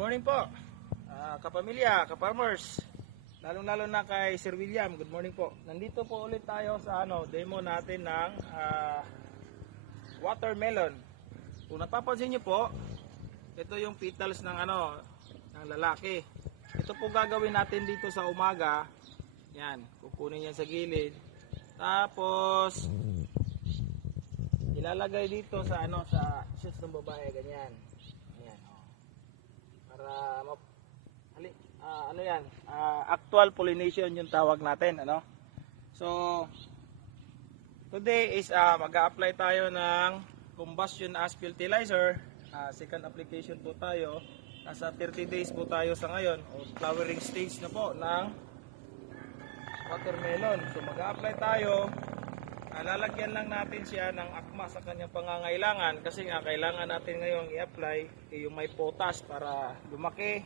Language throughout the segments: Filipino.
morning po, kapamilya, kaparmers, lalong-lalo na kay Sir William. Good morning po. Nandito po ulit tayo sa demo natin ng watermelon. Kung napapansin niyo po, ito yung petals ng ng lalaki. Ito po gagawin natin dito sa umaga. Yan, kukunin yan sa gilid. Tapos ilalagay dito sa sa shoots ng babae, ganyan. Ayan, para actual pollination yung tawag natin, So today is mag-a-apply tayo ng combustion ash fertilizer. Second application po tayo. Nasa 30 days po tayo sa ngayon, o flowering stage na po ng watermelon. So mag-a-apply tayo. Lalagyan lang natin siya ng akma sa kanyang pangangailangan, kasi nga kailangan natin ngayong i-apply yung may potas para lumaki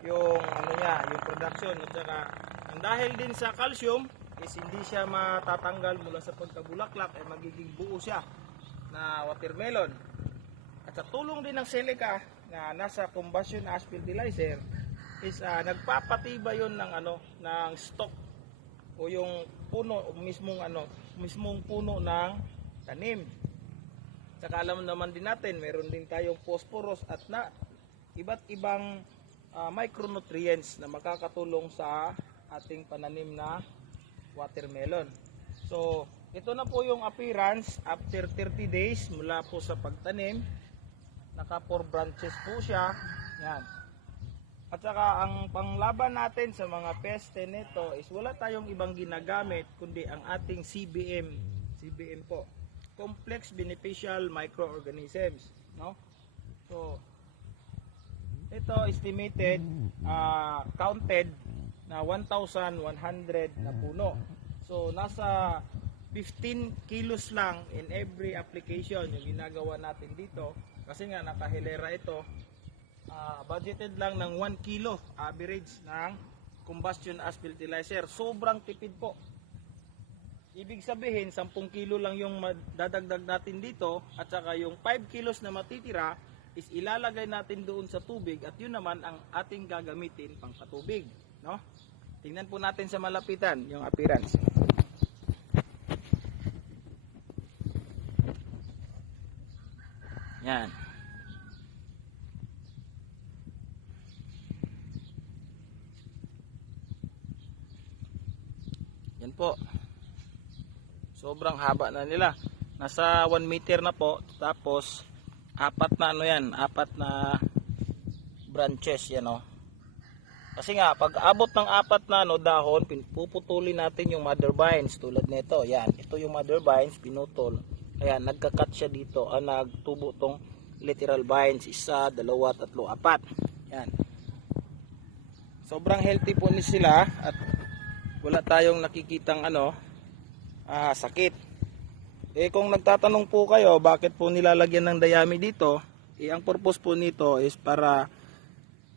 yung yung production. At saka dahil din sa calcium is hindi siya matatanggal mula sa pagkabulaklak, ay magiging buo siya na watermelon. At sa tulong din ng silica na nasa combustion ash fertilizer is nagpapatibay yon ng stock o yung puno o mismong puno ng tanim. Saka alam naman din natin, meron din tayong phosphorus at iba't ibang micronutrients na makakatulong sa ating pananim na watermelon. So ito na po yung appearance after 30 days mula po sa pagtanim. Naka 4 branches po siya. Yan. At saka ang panglaban natin sa mga peste nito is wala tayong ibang ginagamit kundi ang ating CBM po, Complex Beneficial Microorganisms, So ito estimated counted na 1,100 na puno. So nasa 15 kilos lang in every application yung ginagawa natin dito, kasi nga nakahilera ito. Budgeted lang ng 1 kilo average ng combustion ash fertilizer. Sobrang tipid po. Ibig sabihin 10 kilo lang yung dadagdag natin dito, at saka yung 5 kilos na matitira is ilalagay natin doon sa tubig, at yun naman ang ating gagamitin pang patubig, Tingnan po natin sa malapitan yung appearance. Yan. Yan po. Sobrang haba na nila. Nasa 1 meter na po. Tapos apat na branches yan, Kasi nga pag abot ng apat na dahon, puputulin natin yung mother vines tulad nito. Yan, ito yung mother vines, pinutol. Ayan, nagka-cut siya dito. Nagtubo tong lateral vines, 1, 2, 3, 4. Yan. Sobrang healthy po ni sila at wala tayong nakikitang sakit. Kung nagtatanong po kayo bakit po nilalagyan ng dayami dito, ang purpose po nito is para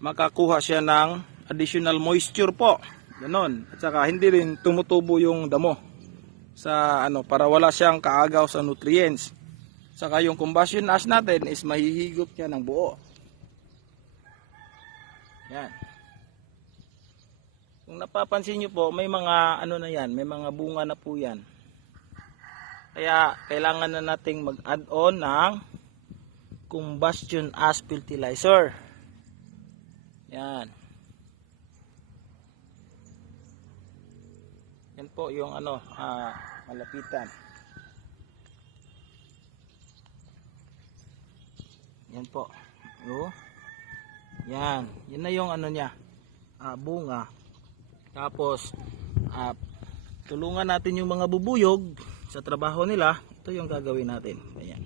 makakuha siya ng additional moisture po. Ganon. At saka hindi rin tumutubo yung damo sa para wala siyang kaagaw sa nutrients. Saka yung combustion ash natin is mahihigop niya ng buo. Yan. Kung napapansin niyo po, may mga may mga bunga na po yan. Kaya kailangan na nating mag-add on ng combustion ash fertilizer. Yan. Yan po yung malapitan. Yan po. Yan. Yan na yung niya. Bunga. Tapos tulungan natin yung mga bubuyog sa trabaho nila. Ito yung gagawin natin. Ayan.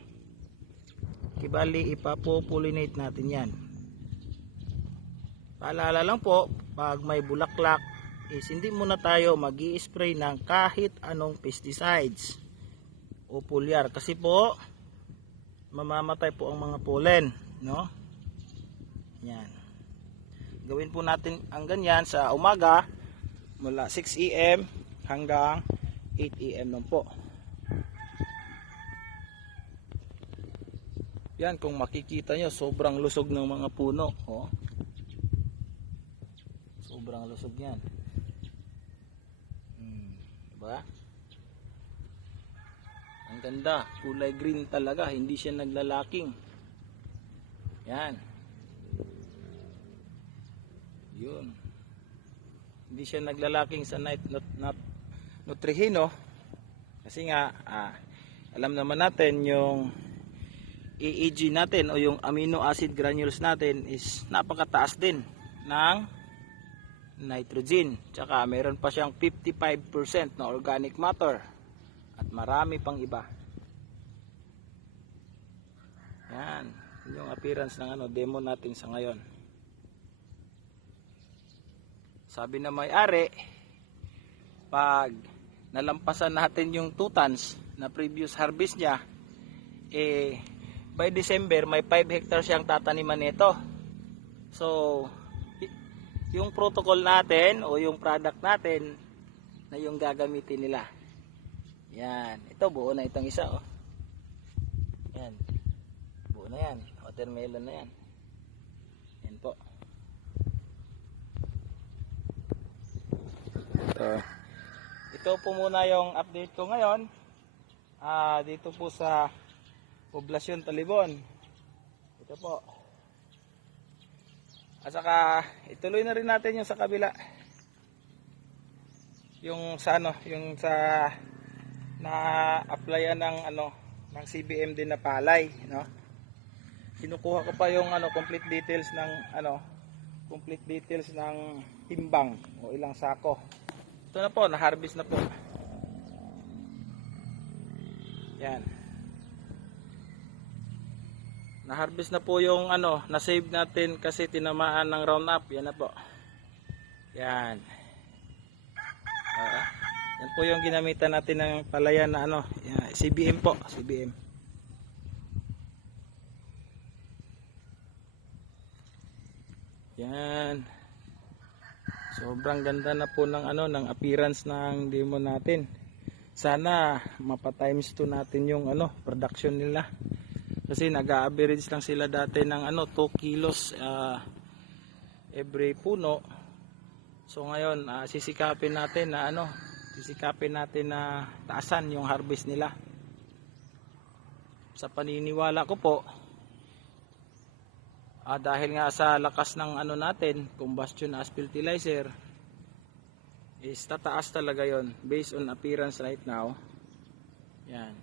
Kibali ipapopollinate natin yan. Paalala lang po, pag may bulaklak is hindi muna tayo magi-spray ng kahit anong pesticides o foliar, kasi po mamamatay po ang mga pollen, Yan. Gawin po natin ang ganyan sa umaga mula 6 AM hanggang 8 AM lang po. Yan, kung makikita nyo, sobrang lusog ng mga puno. Sobrang lusog yan. Diba? Ang ganda, kulay green talaga, hindi siya naglalaking. Yan. Yun. Hindi siya naglalaking sa Nutrihino. Kasi nga, alam naman natin yung EAG natin o yung amino acid granules natin is napakataas din ng nitrogen. Tsaka meron pa siyang 55% na organic matter. At marami pang iba. Yan. Yung appearance ng demo natin sa ngayon. Sabi na may-ari, pag nalampasan natin yung 2 tons na previous harvest niya, by December may 5 hectares siyang tataniman nito. So, yung protocol natin o yung product natin na yung gagamitin nila. Yan, ito buo na itong isa oh. Yan. Buo na yan, watermelon na yan. Yan po. Ito po muna yung update ko ngayon. Dito po sa Poblasyon Talibon. Ito po. At saka ituloy na rin natin yung sa kabila. Yung sa yung sa na-applyan ng ng CBM din na palay, no? Kinukuha ko pa yung complete details ng timbang o ilang sako. Ito na po, na-harvest na po. Yan. Na-harvest na po yung na-save natin kasi tinamaan ng Roundup. Yan na po. Yan. Yan po yung ginamitan natin ng palayan na yan, CBM po, CBM. Yan. Sobrang ganda na po ng ng appearance ng demo natin. Sana mapa times 2 natin yung production nila. Kasi nag-average lang sila dati ng 2 kilos every puno. So ngayon sisikapin natin na taasan yung harvest nila. Sa paniniwala ko po, dahil nga sa lakas ng natin, combustion as fertilizer, is tataas talaga yon based on appearance right now. Yan.